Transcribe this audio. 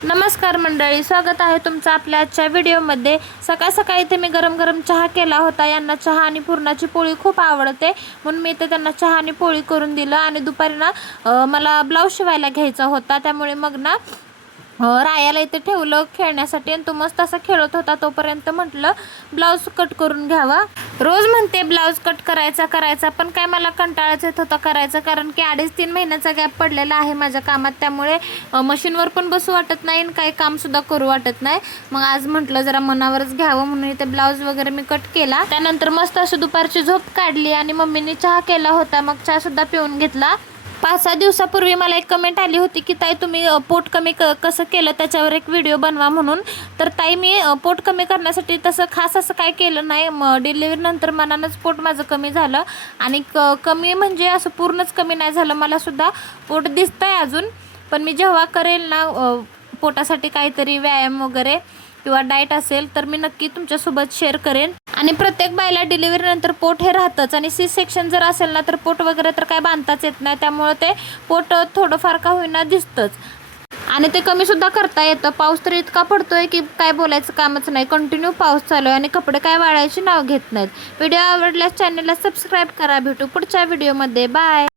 नमस्कार मंडळी, स्वागत आहे तुमचं आपल्या आजच्या व्हिडिओमध्ये। सकाळ सकाळी इथे मी गरम गरम चहा केला होता। यांना चहा आणि पुरणाची पोळी खूप आवडते, म्हणून मी इथे त्यांना चहा आणि पोळी करून दिलं। आणि दुपारी ना मला ब्लाऊज शिवायला घ्यायचा होता, त्यामुळे मग ना रायाला इथे ठेवलं खेळण्यासाठी आणि तो मस्त असा खेळत होता। तोपर्यंत म्हटलं ब्लाऊज कट करून घ्यावा। रोज म्हणते ब्लाऊज कट करायचा पण काय मला कंटाळाच येत होता करायचा, कारण की 2.5-3 महिन्याचा गॅप पडलेला आहे माझ्या कामात, त्यामुळे मशीनवर पण बसू वाटत नाही आणि काही काम सुद्धा करू वाटत नाही। मग आज म्हटलं जरा मनावरच घ्यावं म्हणून इथे ब्लाऊज वगैरे मी कट केला। त्यानंतर मस्त अशी दुपारची झोप काढली आणि मम्मीने चहा केला होता, मग चहा सुद्धा पिऊन घेतला। 5-6 दिवसापूर्वी मला एक कमेंट आली होती की ताई तुम्ही पोट कमी कसं केलं त्याच्यावर एक व्हिडिओ बनवा म्हणून। तर ताई मी पोट कमी करण्यासाठी तसं खास असं काय केलं नाही। डिलिव्हरी नंतर मनानंच पोट माझं कमी झालं आणि कमी म्हणजे असं पूर्णच कमी नाही झालं, मला सुद्धा पोट दिसतंय अजून। पण मी जेव्हा करेल ना पोटासाठी काहीतरी व्यायाम वगैरे किंवा डाएट असेल तर मी नक्की तुमच्यासोबत शेअर करेन। आणि प्रत्येक बाईला डिलिव्हरी नंतर पोट हे राहतंच, आणि सी सेक्शन जर असेल ना तर पोट वगैरे तर काय बांधताच येत नाही, त्यामुळे ते पोट थोडंफार का होईना दिसतंच आणि ते कमी सुद्धा करता येतं। पाऊस तर इतका पडतोय की काय बोलायचं कामच नाही, कंटिन्यू पाऊस चालू आहे आणि कपडे काय वाळायची नाव घेत नाहीत। व्हिडिओ आवडल्यास चॅनलला सबस्क्राईब करा। भेटू पुढच्या व्हिडिओमध्ये, बाय।